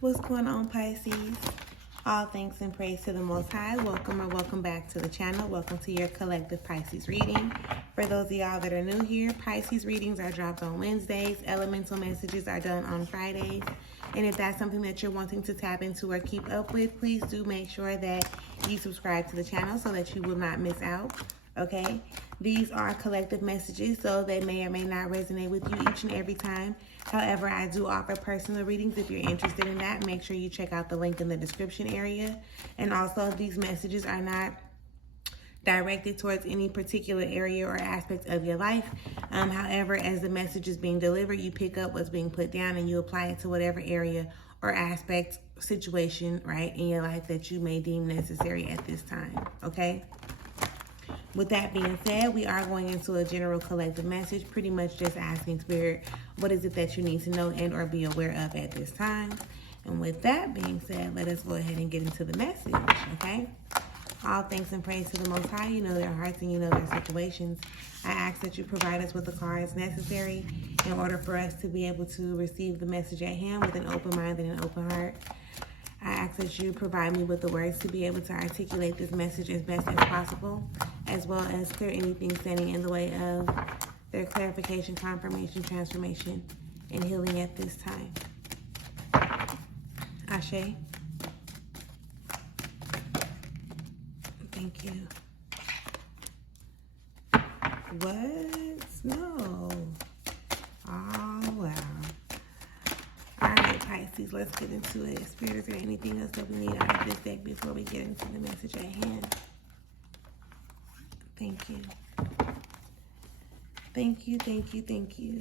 What's going on, Pisces? All thanks and praise to the Most High. Welcome or welcome back to the channel. Welcome to your collective Pisces reading. For those of y'all that are new here, Pisces readings are dropped on Wednesdays. Elemental messages are done on Fridays. And if that's something that you're wanting to tap into or keep up with, please do make sure that you subscribe to the channel so that you will not miss out. Okay, these are collective messages, so they may or may not resonate with you each and every time. However, I do offer personal readings. If you're interested in that, make sure you check out the link in the description area. And also, these messages are not directed towards any particular area or aspect of your life. However, as the message is being delivered, you pick up what's being put down and you apply it to whatever area or aspect, situation, right, in your life that you may deem necessary at this time. Okay? With that being said, we are going into a general collective message, pretty much just asking Spirit, what is it that you need to know and or be aware of at this time? And with that being said, let us go ahead and get into the message, okay? All thanks and praise to the Most High. You know their hearts and you know their situations. I ask that you provide us with the cards necessary in order for us to be able to receive the message at hand with an open mind and an open heart. I ask that you provide me with the words to be able to articulate this message as best as possible, as well as clear anything standing in the way of their clarification, confirmation, transformation, and healing at this time. Ashe. Thank you. What? No. Oh, wow. All right, Pisces, let's get into it. Spirit, is there anything else that we need out of this deck before we get into the message at hand? Thank you. Thank you, thank you, thank you.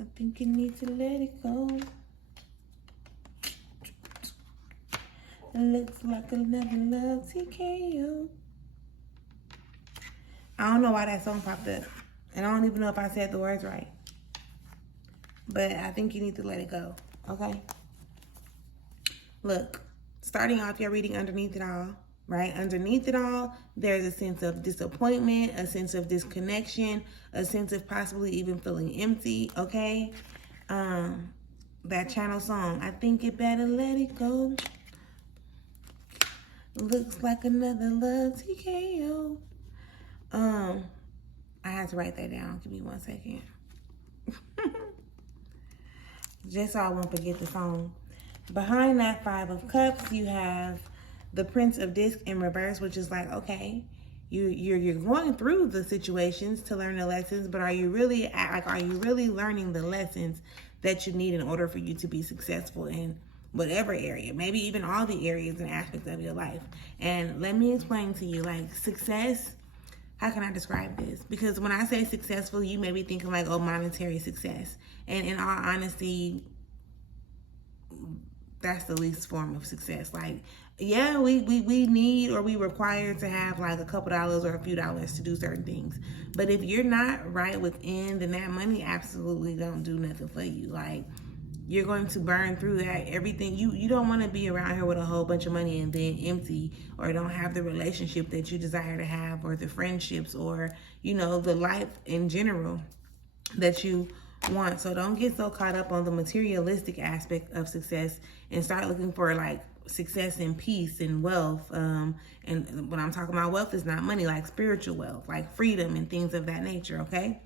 I think you need to let it go. It looks like another love TKO. I don't know why that song popped up. And I don't even know if I said the words right. But I think you need to let it go, okay? Look, starting off your reading underneath it all, right? Underneath it all, there's a sense of disappointment, a sense of disconnection, a sense of possibly even feeling empty, okay? That channel song, I think you better let it go. Looks like another love TKO. I had to write that down. Give me 1 second. Just so I won't forget the song. Behind that 5 of Cups, you have the Prince of Discs in reverse, which is like, okay, you're going through the situations to learn the lessons, but are you really learning the lessons that you need in order for you to be successful in whatever area, maybe even all the areas and aspects of your life? And let me explain to you, like, success. How can I describe this? Because when I say successful, you may be thinking like, oh, monetary success. And in all honesty, that's the least form of success. Like, yeah, we need or we require to have like a couple dollars or a few dollars to do certain things. But if you're not right within, then that money absolutely don't do nothing for you. Like, you're going to burn through that. Everything. You don't want to be around here with a whole bunch of money and then empty, or don't have the relationship that you desire to have, or the friendships, or, you know, the life in general that you want. So don't get so caught up on the materialistic aspect of success and start looking for like success and peace and wealth. And when I'm talking about wealth, is not money, like spiritual wealth, like freedom and things of that nature, okay?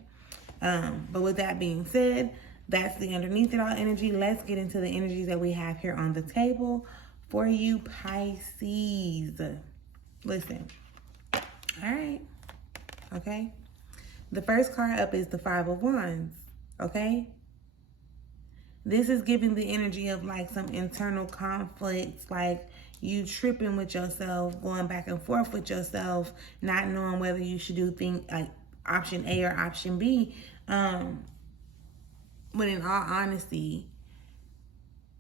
But with that being said, that's the underneath it all energy. Let's get into the energies that we have here on the table for you, Pisces. Listen. All right. Okay. The first card up is the 5 of Wands. Okay. This is giving the energy of like some internal conflicts, like you tripping with yourself, going back and forth with yourself, not knowing whether you should do things like option A or option B. But in all honesty,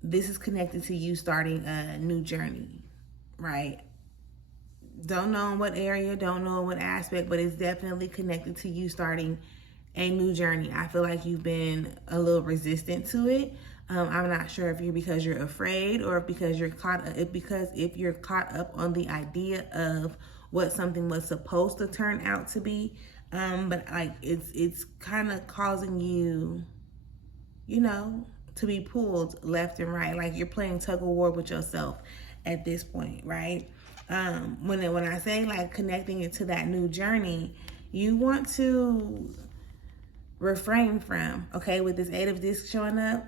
this is connected to you starting a new journey, right? Don't know in what area, don't know in what aspect, but it's definitely connected to you starting a new journey. I feel like you've been a little resistant to it. I'm not sure if because you're afraid, or because if you're caught up on the idea of what something was supposed to turn out to be. But like it's kind of causing you to be pulled left and right. Like you're playing tug of war with yourself at this point, right? When I say like connecting it to that new journey, you want to refrain from, okay, with this 8 of discs showing up,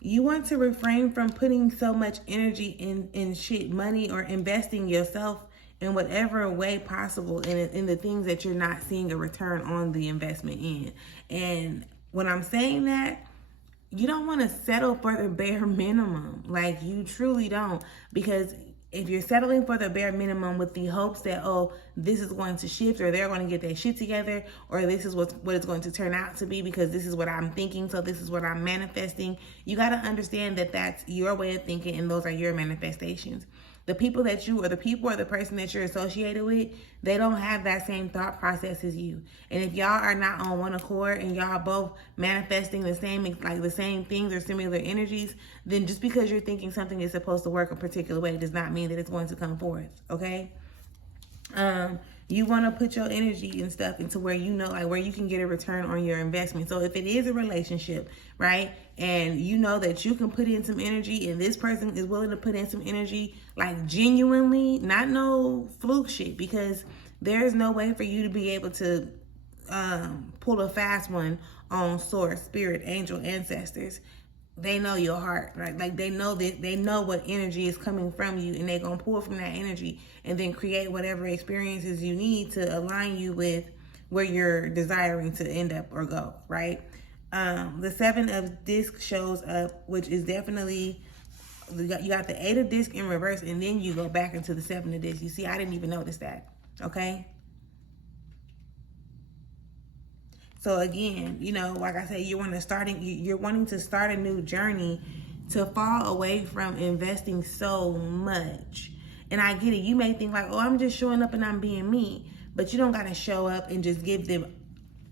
you want to refrain from putting so much energy in shit, money, or investing yourself in whatever way possible in the things that you're not seeing a return on the investment in. And when I'm saying that, you don't want to settle for the bare minimum. Like, you truly don't. Because if you're settling for the bare minimum with the hopes that, oh, this is going to shift, or they're going to get their shit together, or this is what it's going to turn out to be because this is what I'm thinking, so this is what I'm manifesting, you got to understand that that's your way of thinking and those are your manifestations. The people that you, or the people or the person that you're associated with, they don't have that same thought process as you. And if y'all are not on one accord and y'all both manifesting the same things or similar energies, then just because you're thinking something is supposed to work a particular way does not mean that it's going to come forth, okay? You want to put your energy and stuff into where where you can get a return on your investment. So if it is a relationship, right, and you know that you can put in some energy and this person is willing to put in some energy, like genuinely, not no fluke shit, because there's no way for you to be able to pull a fast one on source, spirit, angel, ancestors. They know your heart, right? Like they know what energy is coming from you, and they're gonna pull from that energy and then create whatever experiences you need to align you with where you're desiring to end up or go, right? The 7 of discs shows up, which is definitely, you got the 8 of disc in reverse, and then you go back into the 7 of disc. You see, I didn't even notice that, okay? So again, like I said, you're wanting to start a new journey to fall away from investing so much. And I get it. You may think like, oh, I'm just showing up and I'm being me. But you don't got to show up and just give them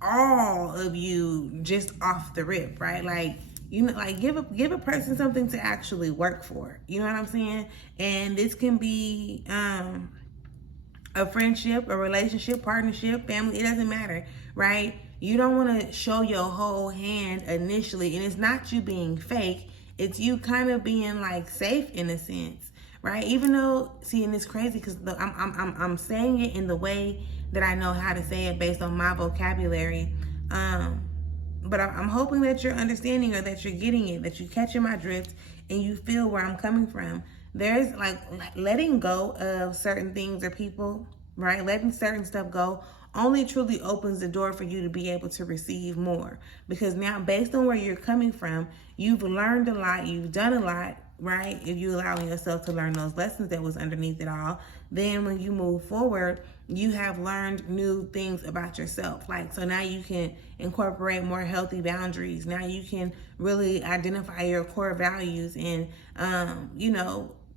all of you just off the rip, right? Like, give a person something to actually work for. You know what I'm saying? And this can be a friendship, a relationship, partnership, family. It doesn't matter, right? You don't want to show your whole hand initially, and it's not you being fake. It's you kind of being like safe in a sense, right? Even though, see, and it's crazy because I'm saying it in the way that I know how to say it based on my vocabulary. But I'm hoping that you're understanding, or that you're getting it, that you're catching my drift and you feel where I'm coming from. There's like letting go of certain things or people, right? Letting certain stuff go only truly opens the door for you to be able to receive more. Because now, based on where you're coming from, you've learned a lot, you've done a lot, right? If you're allowing yourself to learn those lessons that was underneath it all, then when you move forward, you have learned new things about yourself. Like, so now you can incorporate more healthy boundaries. Now you can really identify your core values and,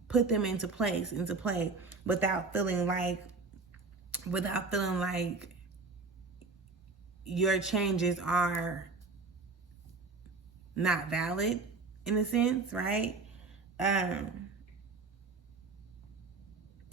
put them into play without feeling like your changes are not valid in a sense, right?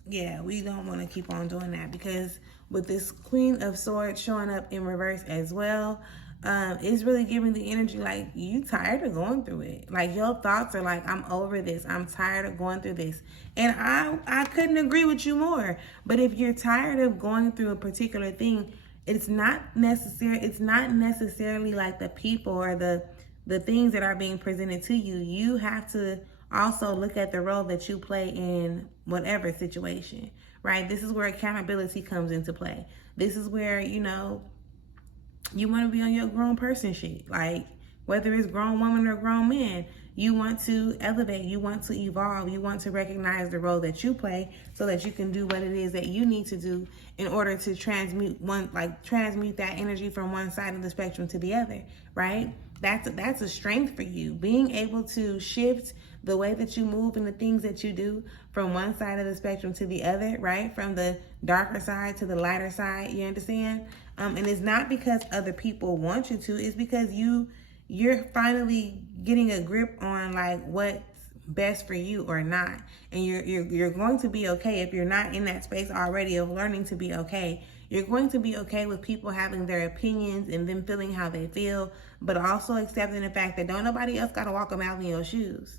Yeah, we don't want to keep on doing that, because with this Queen of Swords showing up in reverse as well, it's really giving the energy like you tired of going through it. Like your thoughts are like, I'm over this. I'm tired of going through this. And I couldn't agree with you more. But if you're tired of going through a particular thing, it's not necessarily like the people or the things that are being presented to you. You have to also look at the role that you play in whatever situation, right? This is where accountability comes into play. This is where, you want to be on your grown person shit. Like, whether it's grown woman or grown man, you want to elevate, you want to evolve, you want to recognize the role that you play so that you can do what it is that you need to do in order to transmute that energy from one side of the spectrum to the other, right? That's a strength for you. Being able to shift the way that you move and the things that you do from one side of the spectrum to the other, right? From the darker side to the lighter side, you understand? And it's not because other people want you to, it's because you're finally getting a grip on like what's best for you or not. And you're going to be okay if you're not in that space already of learning to be okay. You're going to be okay with people having their opinions and them feeling how they feel, but also accepting the fact that don't nobody else got to walk a mile in your shoes.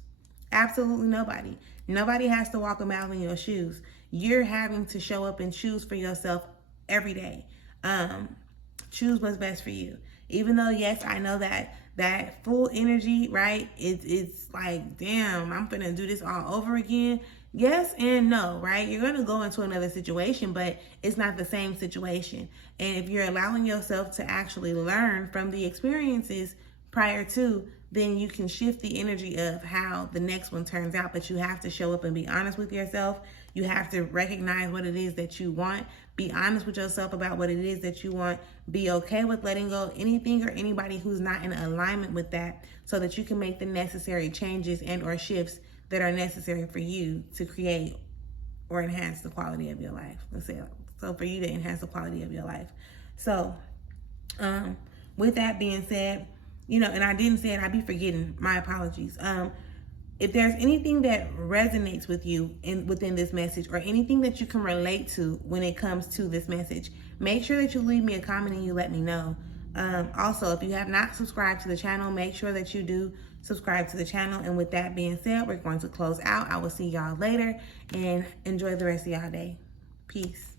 Absolutely nobody. Nobody has to walk a mile in your shoes. You're having to show up and choose for yourself every day. Choose what's best for you. Even though, yes, I know that full energy, right? It's like, damn, I'm gonna do this all over again. Yes and no, right? You're gonna go into another situation, but it's not the same situation. And if you're allowing yourself to actually learn from the experiences prior to, then you can shift the energy of how the next one turns out. But you have to show up and be honest with yourself. You have to recognize what it is that you want. Be honest with yourself about what it is that you want. Be okay with letting go of anything or anybody who's not in alignment with that, so that you can make the necessary changes and or shifts that are necessary for you to create or enhance the quality of your life. Let's say, so for you to enhance the quality of your life. So with that being said, you know, and I didn't say it, I'd be forgetting, my apologies. If there's anything that resonates with you within this message, or anything that you can relate to when it comes to this message, make sure that you leave me a comment and you let me know. Also, if you have not subscribed to the channel, make sure that you do subscribe to the channel. And with that being said, we're going to close out. I will see y'all later, and enjoy the rest of y'all day. Peace.